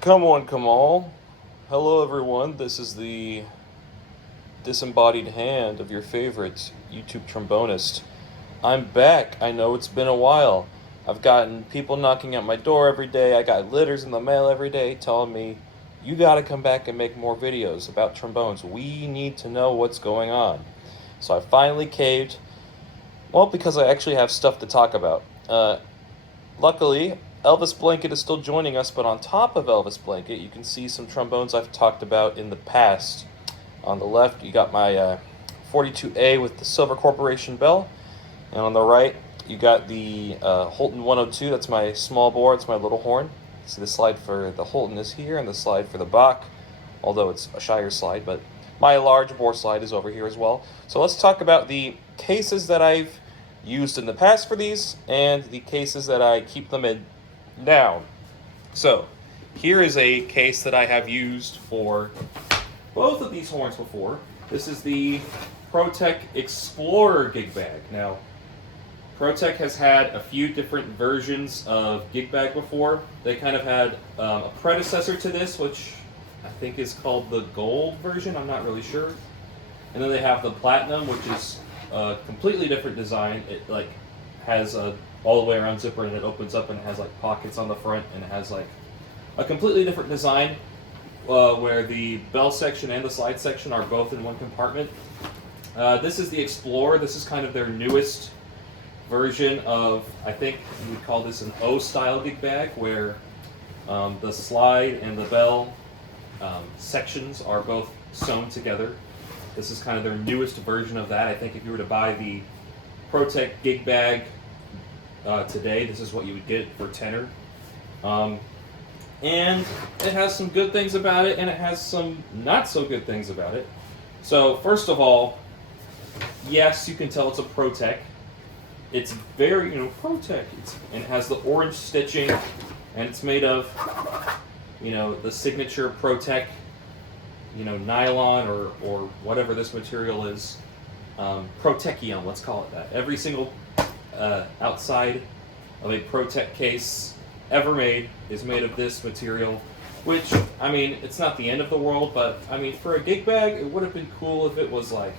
Come on, come on. Hello, everyone. This is the disembodied hand of your favorite YouTube trombonist. I'm back. I know it's been a while. I've gotten people knocking at my door every day. I got letters in the mail every day telling me, you gotta come back and make more videos about trombones. We need to know what's going on. So I finally caved. Well, because I actually have stuff to talk about. Luckily, Elvis Blanket is still joining us, but on top of Elvis Blanket, you can see some trombones I've talked about in the past. On the left, you got my 42A with the Silver Corporation bell, and on the right, you got the Holton 102. That's my small bore. It's my little horn. See, the slide for the Holton is here, and the slide for the Bach, although it's a Shire slide, but my large bore slide is over here as well. So let's talk about the cases that I've used in the past for these and the cases that I keep them in now. So here is a case that I have used for both of these horns before. This is the Protec Explorer gig bag. Now, Protec has had a few different versions of gig bag before. They kind of had a predecessor to this, which I think is called the gold version. I'm not really sure. And then they have the platinum, which is a completely different design. It like has a all the way around zipper, and it opens up and it has like pockets on the front, and it has like a completely different design where the bell section and the slide section are both in one compartment. This is the Explorer. This is kind of their newest version of, I think you would call this an O style gig bag, where the slide and the bell sections are both sewn together. This is kind of their newest version of that. I think if you were to buy the Protec gig bag today, this is what you would get for tenner. And it has some good things about it, and it has some not so good things about it. So first of all, yes, you can tell it's a Protec. It's very, Protec. And it has the orange stitching, and it's made of, the signature Protec, nylon or whatever this material is. Protecion, let's call it that. Every single outside of a Protec case ever made is made of this material, which, it's not the end of the world, but, for a gig bag, it would have been cool if it was like,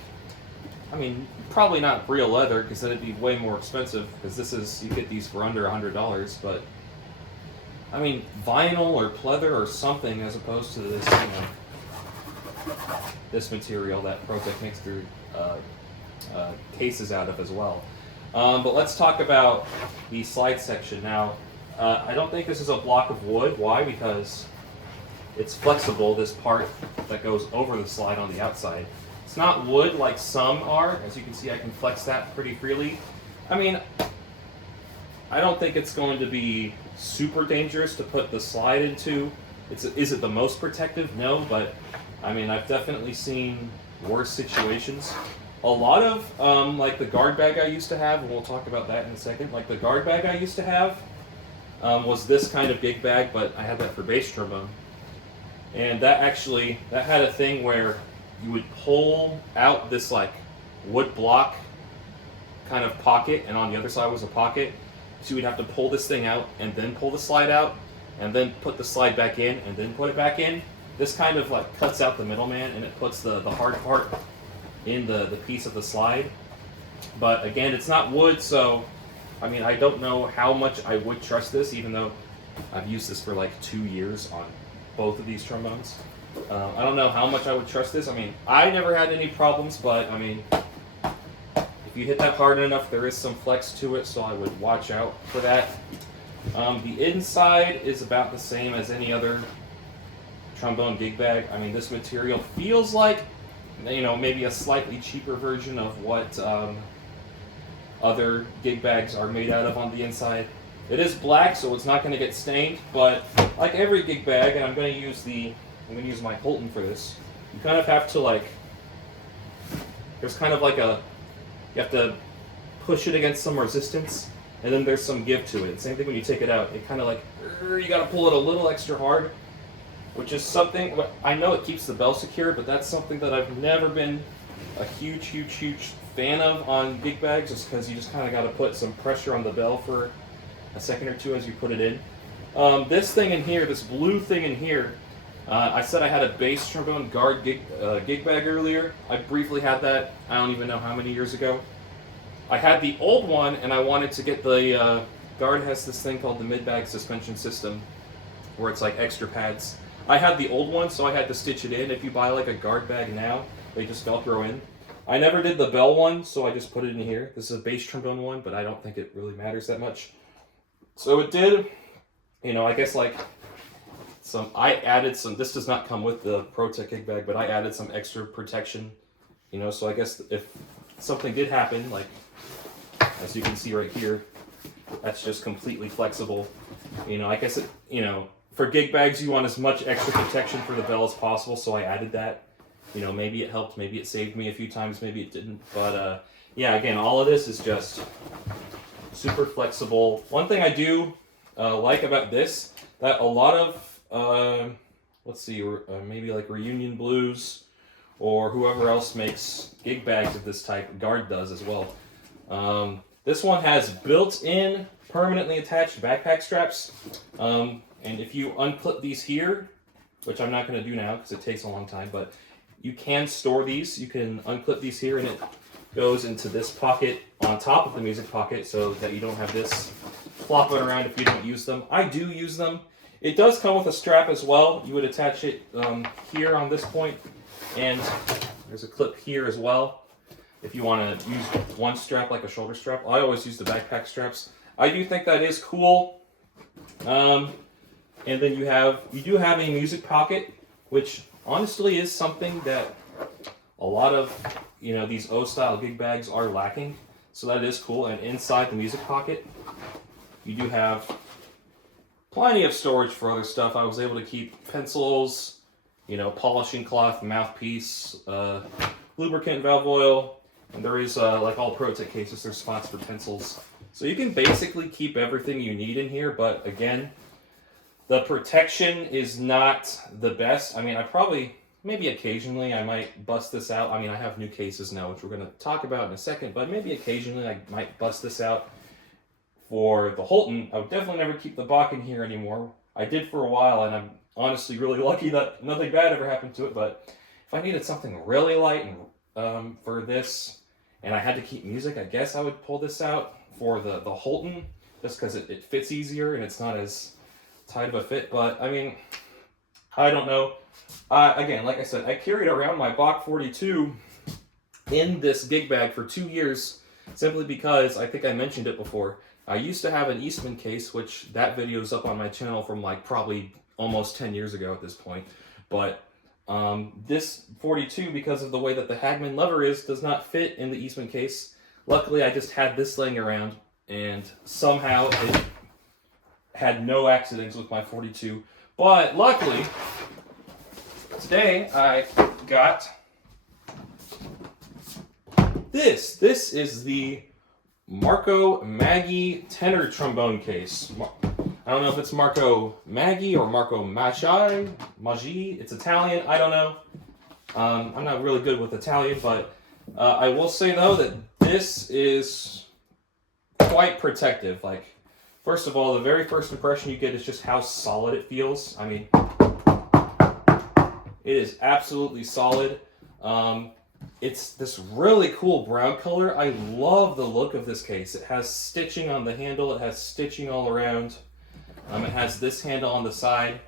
probably not real leather, because then it'd be way more expensive, because you get these for under $100, but, vinyl or pleather or something, as opposed to this, this material that Protec makes their cases out of as well. But let's talk about the slide section now. I don't think this is a block of wood. Why? Because it's flexible, this part that goes over the slide on the outside. It's not wood like some are. As you can see, I can flex that pretty freely. I don't think it's going to be super dangerous to put the slide into. Is it the most protective? No, but I've definitely seen worse situations. A lot of, like the guard bag I used to have, and we'll talk about that in a second, like the guard bag I used to have was this kind of gig bag, but I had that for bass trombone. And that had a thing where you would pull out this like wood block kind of pocket, and on the other side was a pocket. So you would have to pull this thing out and then pull the slide out and then put the slide back in and then put it back in. This kind of like cuts out the middleman, and it puts the hard part in the piece of the slide. But again, it's not wood, so I don't know how much I would trust this, even though I've used this for like 2 years on both of these trombones. I don't know how much I would trust this. I never had any problems, but if you hit that hard enough, there is some flex to it, so I would watch out for that. The inside is about the same as any other trombone gig bag. This material feels like, maybe a slightly cheaper version of what other gig bags are made out of on the inside. It is black, so it's not going to get stained, but like every gig bag, and I'm going to use my Holton for this, you kind of have to there's kind of like you have to push it against some resistance, and then there's some give to it. Same thing when you take it out. It kind of you got to pull it a little extra hard, which is something, I know it keeps the bell secure, but that's something that I've never been a huge fan of on gig bags, just because you just kind of got to put some pressure on the bell for a second or two as you put it in. This thing in here, this blue thing in here, I said I had a bass trombone guard gig bag earlier. I briefly had that, I don't even know how many years ago. I had the old one, and I wanted to get the, guard has this thing called the mid-bag suspension system, where it's like extra pads. I had the old one, so I had to stitch it in. If you buy like a guard bag now, they just Velcro in. I never did the bell one, so I just put it in here. This is a bass trombone one, but I don't think it really matters that much. So it did, you know, I guess like I added some, this does not come with the Protec gig bag, but I added some extra protection, you know, so I guess if something did happen, like, as you can see right here, that's just completely flexible. You know, I guess it, you know, for gig bags, you want as much extra protection for the bell as possible, so I added that. You know, maybe it helped, maybe it saved me a few times, maybe it didn't. But yeah, again, all of this is just super flexible. One thing I do like about this, that a lot of, let's see, maybe like Reunion Blues or whoever else makes gig bags of this type, Guard does as well. This one has built-in, permanently attached backpack straps. And if you unclip these here, which I'm not going to do now because it takes a long time, but you can store these. You can unclip these here and it goes into this pocket on top of the music pocket so that you don't have this flopping around if you don't use them. I do use them. It does come with a strap as well. You would attach it here on this point, and there's a clip here as well if you want to use one strap like a shoulder strap. I always use the backpack straps. I do think that is cool. And then you do have a music pocket, which honestly is something that a lot of, you know, these O-style gig bags are lacking. So that is cool. And inside the music pocket, you do have plenty of storage for other stuff. I was able to keep pencils, you know, polishing cloth, mouthpiece, lubricant, valve oil, and there is, like all Protec cases, there's spots for pencils. So you can basically keep everything you need in here, but again, the protection is not the best. I mean, maybe occasionally I might bust this out. I mean, I have new cases now, which we're going to talk about in a second, but maybe occasionally I might bust this out. For the Holton, I would definitely never keep the Bach in here anymore. I did for a while, and I'm honestly really lucky that nothing bad ever happened to it, but if I needed something really light and for this, and I had to keep music, I guess I would pull this out for the Holton, just because it fits easier and it's not as tight of a fit. But I mean, I don't know. Again, like I said, I carried around my Bach 42 in this gig bag for 2 years, simply because I think I mentioned it before. I used to have an Eastman case, which that video is up on my channel from like probably almost 10 years ago at this point. But this 42, because of the way that the Hagman lever is, does not fit in the Eastman case. Luckily, I just had this laying around, and somehow it had no accidents with my 42. But luckily, today I got this. This is the Marco Magi tenor trombone case. I don't know if it's Marco Magi or Marco Magi. It's Italian. I don't know. I'm not really good with Italian, but I will say though that this is quite protective. Like, first of all, the very first impression you get is just how solid it feels. I mean, it is absolutely solid. It's this really cool brown color. I love the look of this case. It has stitching on the handle. It has stitching all around. It has this handle on the side,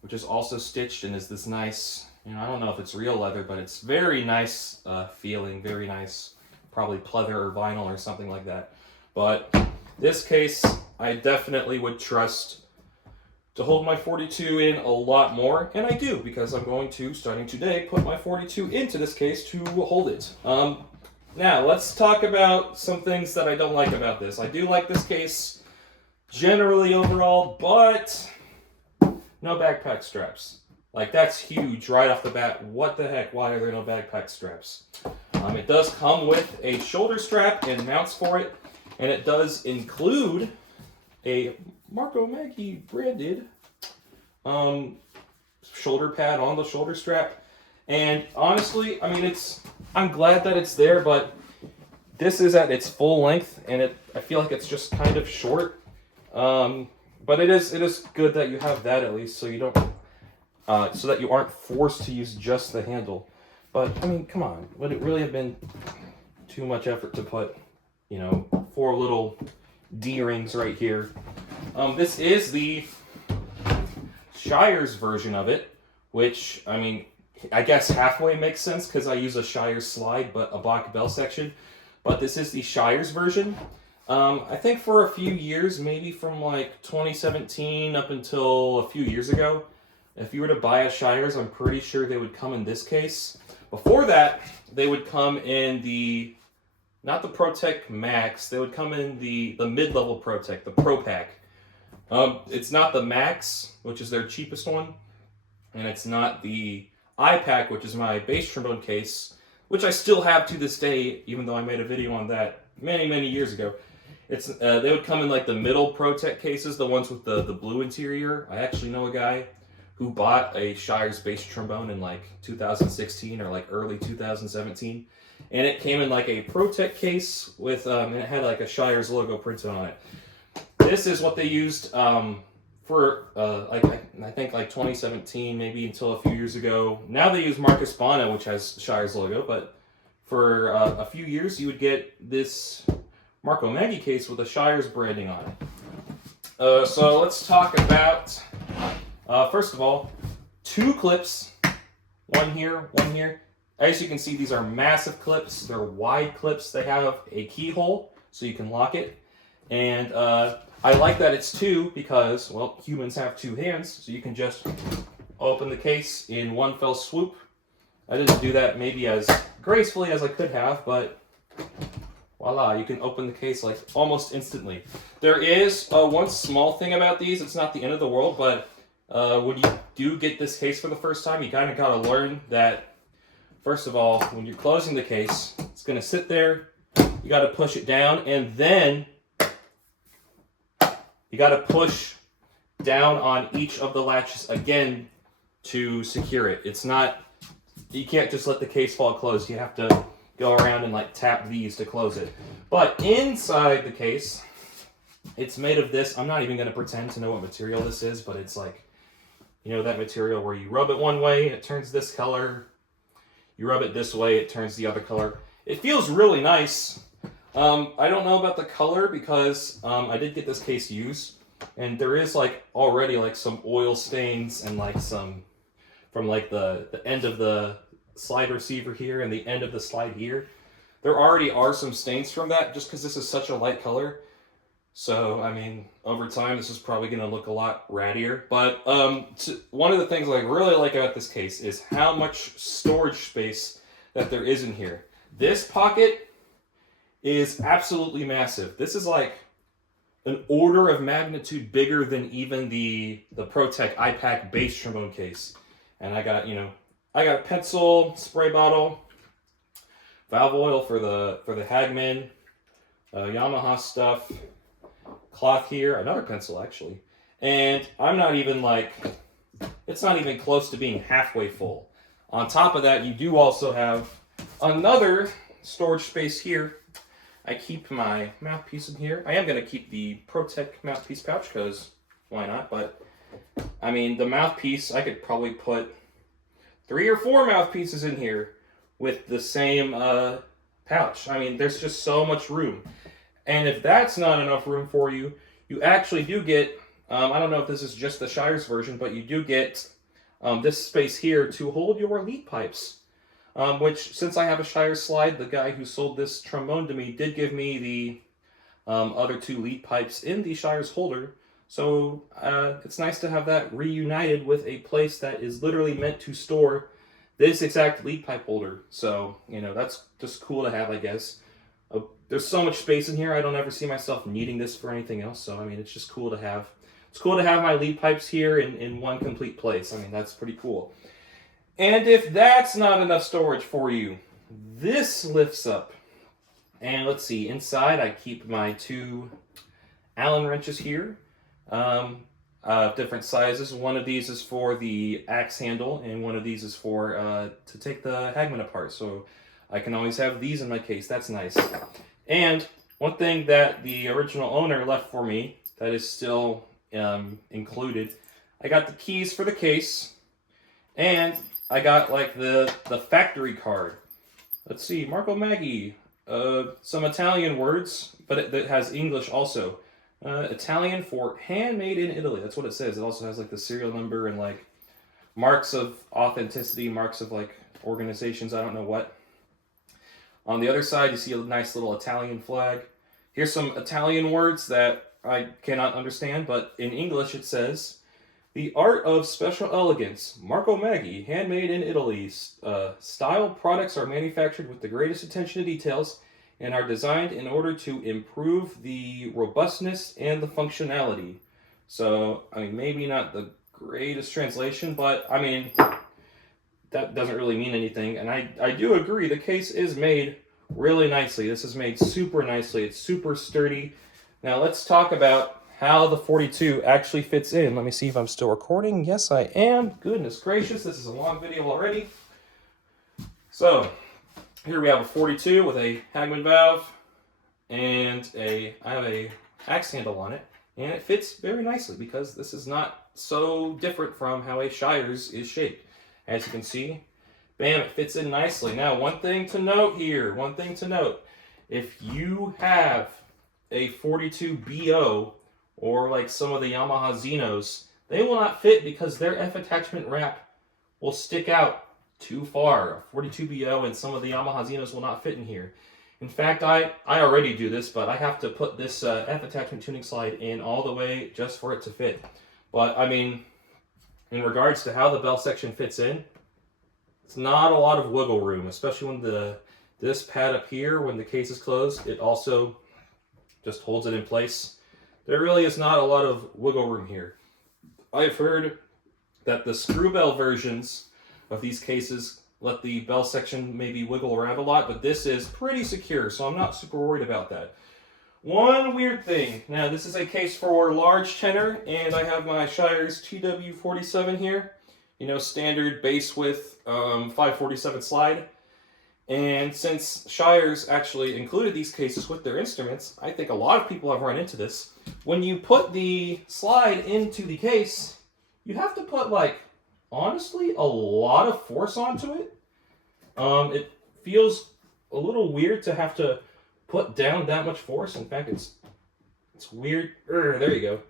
which is also stitched and is this nice, you know, I don't know if it's real leather, but it's very nice feeling, very nice, probably pleather or vinyl or something like that. But this case, I definitely would trust to hold my 42 in a lot more, and I do, because I'm going to, starting today, put my 42 into this case to hold it. Now, let's talk about some things that I don't like about this. I do like this case generally overall, but no backpack straps. Like, that's huge right off the bat. What the heck? Why are there no backpack straps? It does come with a shoulder strap and mounts for it, and it does include a Marco Magi branded shoulder pad on the shoulder strap. And honestly, I mean, I'm glad that it's there, but this is at its full length, and I feel like it's just kind of short. But it is good that you have that at least, so you don't so that you aren't forced to use just the handle. But I mean, come on, would it really have been too much effort to put, you know, 4 little D-rings right here? This is the Shire's version of it, which, I mean, I guess halfway makes sense because I use a Shire slide, but a black bell section. But this is the Shire's version. I think for a few years, maybe from like 2017 up until a few years ago, if you were to buy a Shire's, I'm pretty sure they would come in this case. Before that, they would come in the, not the Protec Max, they would come in the mid-level Protec, the Pro Pack. It's not the Max, which is their cheapest one, and it's not the iPack, which is my bass trombone case, which I still have to this day, even though I made a video on that many years ago. It's they would come in like the middle Protec cases, the ones with the blue interior. I actually know a guy who bought a Shire's bass trombone in like 2016 or like early 2017, and it came in like a Protec case with and it had like a Shire's logo printed on it. This is what they used for I think like 2017, maybe until a few years ago. Now they use Marcus Bono, which has Shire's logo, but for a few years you would get this Marco Magi case with a Shire's branding on it. So let's talk about, first of all, 2 clips, one here, one here. As you can see, these are massive clips. They're wide clips. They have a keyhole, so you can lock it. And I like that it's 2 because, well, humans have 2 hands, so you can just open the case in one fell swoop. I didn't do that maybe as gracefully as I could have, but voila, you can open the case like almost instantly. There is one small thing about these. It's not the end of the world, but when you do get this case for the first time, you kind of got to learn that, first of all, when you're closing the case, it's going to sit there. You got to push it down, and then you got to push down on each of the latches again to secure it. It's not, you can't just let the case fall closed. You have to go around and like tap these to close it. But inside the case, it's made of this. I'm not even going to pretend to know what material this is, but it's like, you know, that material where you rub it one way, it turns this color. You rub it this way, it turns the other color. It feels really nice. I don't know about the color because I did get this case used, and there is like already like some oil stains and like some from like the end of the slide receiver here and the end of the slide here. There already are some stains from that just because this is such a light color. So, I mean, over time, this is probably going to look a lot rattier. But one of the things I really like about this case is how much storage space that there is in here. This pocket is absolutely massive. This is like an order of magnitude bigger than even the Protec iPack bass trombone case. And I got, you know, I got a pencil, spray bottle, valve oil for the Hagman, Yamaha stuff, cloth here, another pencil actually. And I'm not even like, it's not even close to being halfway full. On top of that, you do also have another storage space here. I keep my mouthpiece in here. I am going to keep the Protec mouthpiece pouch because why not? But I mean, the mouthpiece, I could probably put 3 or 4 mouthpieces in here with the same pouch. I mean, there's just so much room. And if that's not enough room for you, you actually do get, I don't know if this is just the Shire's version, but you do get this space here to hold your lead pipes. Which, since I have a Shire slide, the guy who sold this trombone to me did give me the other 2 lead pipes in the Shire's holder. So it's nice to have that reunited with a place that is literally meant to store this exact lead pipe holder. So, you know, that's just cool to have, I guess. There's so much space in here, I don't ever see myself needing this for anything else. So, I mean, it's just cool to have. It's cool to have my lead pipes here in one complete place. I mean, that's pretty cool. And if that's not enough storage for you, this lifts up. And let's see, inside I keep my 2 Allen wrenches here, different sizes. One of these is for the axe handle, and one of these is for to take the Hagman apart. So I can always have these in my case. That's nice. And one thing that the original owner left for me that is still included. I got the keys for the case, and I got like the factory card. Let's see, Marco Magi, some Italian words, but it has English also. Italian for handmade in Italy. That's what it says. It also has like the serial number and like marks of authenticity, marks of like organizations, I don't know what. On the other side, you see a nice little Italian flag. Here's some Italian words that I cannot understand, but in English it says, "The art of special elegance, Marco Magi, handmade in Italy. Style products are manufactured with the greatest attention to details and are designed in order to improve the robustness and the functionality." So, I mean, maybe not the greatest translation, but I mean, that doesn't really mean anything. And I do agree, the case is made really nicely. This is made super nicely. It's super sturdy. Now let's talk about how the 42 actually fits in. Let me see if I'm still recording. Yes, I am. Goodness gracious, this is a long video already. So, here we have a 42 with a Hagman valve, and I have a axe handle on it, and it fits very nicely because this is not so different from how a Shires is shaped. As you can see, bam, it fits in nicely. Now, one thing to note here, if you have a 42 BO or like some of the Yamaha Xenos, they will not fit because their F attachment wrap will stick out too far. A 42 BO and some of the Yamaha Xenos will not fit in here. In fact, I already do this, but I have to put this F attachment tuning slide in all the way just for it to fit. But I mean, in regards to how the bell section fits in, it's not a lot of wiggle room, especially when this pad up here, when the case is closed, it also just holds it in place. There really is not a lot of wiggle room here. I've heard that the screw bell versions of these cases let the bell section maybe wiggle around a lot, but this is pretty secure, so I'm not super worried about that. One weird thing, now this is a case for large tenor, and I have my Shires TW47 here, you know, standard bass width 547 slide. And since Shires actually included these cases with their instruments, I think a lot of people have run into this. When you put the slide into the case, you have to put, like, honestly, a lot of force onto it. It feels a little weird to have to put down that much force. In fact, it's weird. There you go. You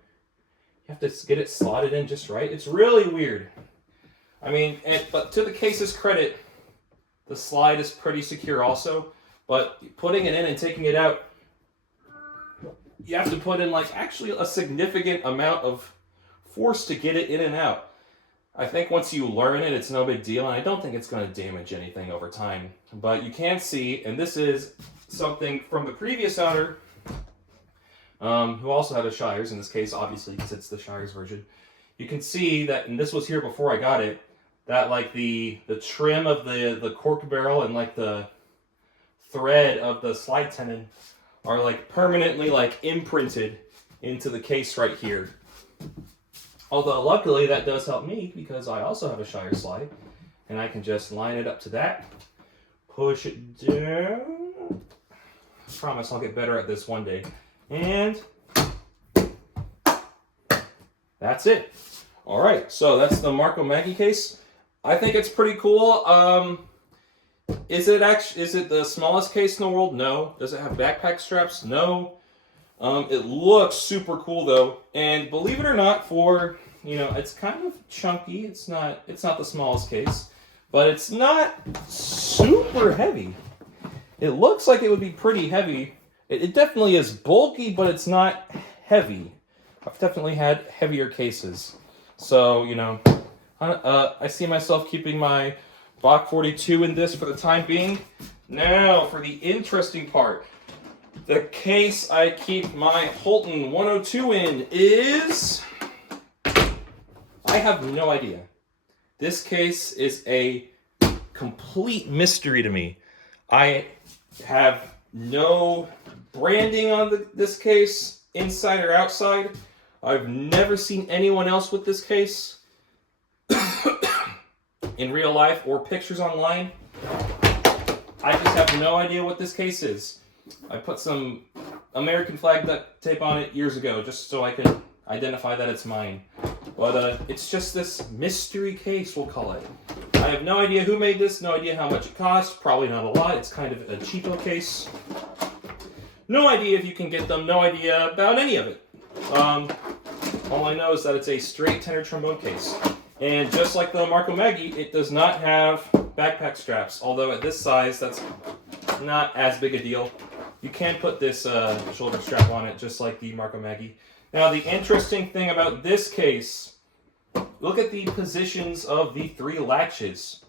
have to get it slotted in just right. It's really weird. I mean, but to the case's credit, the slide is pretty secure also. But putting it in and taking it out, you have to put in like actually a significant amount of force to get it in and out. I think once you learn it, it's no big deal, and I don't think it's going to damage anything over time. But you can see, and this is something from the previous owner, who also had a Shires, in this case, obviously, because it's the Shires version. You can see that, and this was here before I got it, that like the trim of the cork barrel and like the thread of the slide tenon are like permanently like imprinted into the case right here. Although luckily that does help me because I also have a Shire slide, and I can just line it up to that, push it down. I promise I'll get better at this one day. And that's it. All right, so that's the Marco Magi case. I think it's pretty cool. Is it the smallest case in the world? No. Does it have backpack straps? No. It looks super cool though, and believe it or not, for, you know, it's kind of chunky. It's not the smallest case, but it's not super heavy. It looks like it would be pretty heavy. It definitely is bulky, but it's not heavy. I've definitely had heavier cases, so you know, I see myself keeping my Bach 42 in this for the time being. Now for the interesting part. The case I keep my Holton 102 in is... I have no idea. This case is a complete mystery to me. I have no branding on this case, inside or outside. I've never seen anyone else with this case in real life or pictures online. I just have no idea what this case is. I put some American flag duct tape on it years ago just so I identify that it's mine. But it's just this mystery case, we'll call it. I have no idea who made this, no idea how much it cost, probably not a lot. It's kind of a cheapo case. No idea if you can get them, no idea about any of it. All I know is that it's a straight tenor trombone case. And just like the Magi, it does not have backpack straps, although at this size, that's not as big a deal. You can put this shoulder strap on it, just like the Magi. Now, the interesting thing about this case, look at the positions of the 3 latches.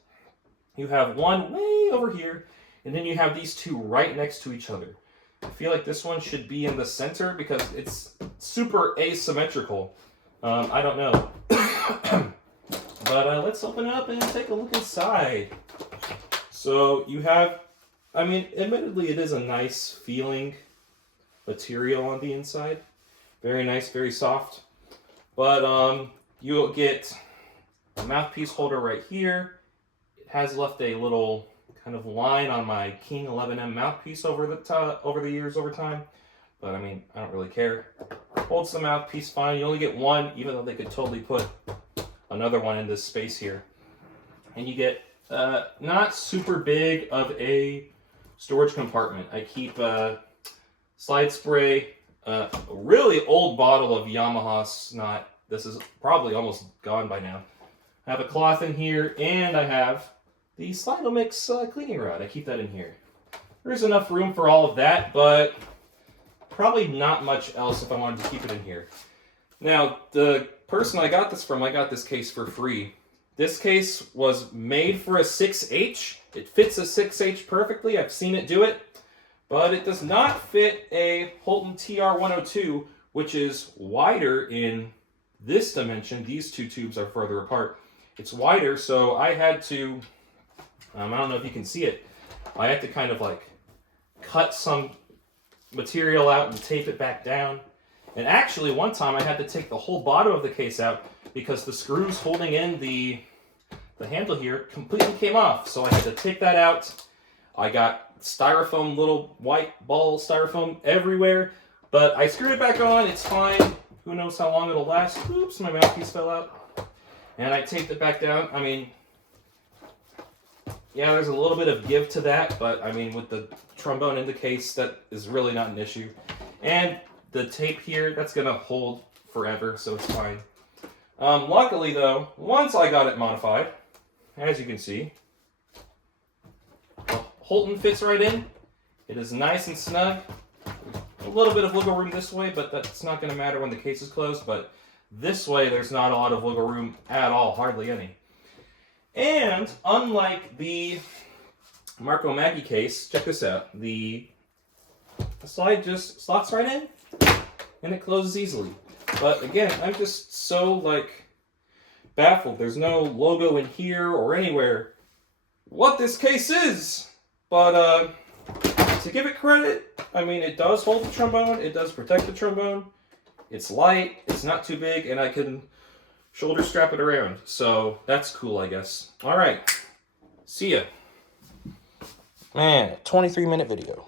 You have one way over here, and then you have these 2 right next to each other. I feel like this one should be in the center because it's super asymmetrical. I don't know. But let's open it up and take a look inside. So you have, I mean, admittedly it is a nice feeling material on the inside. Very nice, very soft. But you'll get a mouthpiece holder right here. It has left a little kind of line on my King 11M mouthpiece over the years, over time. But I mean, I don't really care. Holds the mouthpiece fine. You only get one, even though they could totally put another one in this space here. And you get not super big of a storage compartment. I keep slide spray, a really old bottle of Yamaha snot. This is probably almost gone by now. I have a cloth in here, and I have the Slide-O-Mix cleaning rod. I keep that in here. There's enough room for all of that, but probably not much else if I wanted to keep it in here. Now, the person I got this from, I got this case for free. This case was made for a 6H. It fits a 6H perfectly. I've seen it do it. But it does not fit a Holton TR-102, which is wider in this dimension. These 2 tubes are further apart. It's wider, so I had to, I don't know if you can see it, I had to kind of like cut some material out and tape it back down. And actually, one time I had to take the whole bottom of the case out because the screws holding in the handle here completely came off. So I had to take that out. I got styrofoam, little white ball styrofoam everywhere. But I screwed it back on. It's fine. Who knows how long it'll last. Oops, my mouthpiece fell out. And I taped it back down. I mean, yeah, there's a little bit of give to that. But, I mean, with the trombone in the case, that is really not an issue. And the tape here, that's going to hold forever, so it's fine. Luckily, though, once I got it modified, as you can see, the Holton fits right in. It is nice and snug. A little bit of wiggle room this way, but that's not going to matter when the case is closed. But this way, there's not a lot of wiggle room at all, hardly any. And unlike the Magi case, check this out. The slide just slots right in, and it closes easily. But again, I'm just so like baffled. There's no logo in here or anywhere what this case is. But to give it credit, I mean, it does hold the trombone. It does protect the trombone. It's light. It's not too big, and I can shoulder strap it around. So that's cool, I guess. All right. See ya. Man, 23-minute video.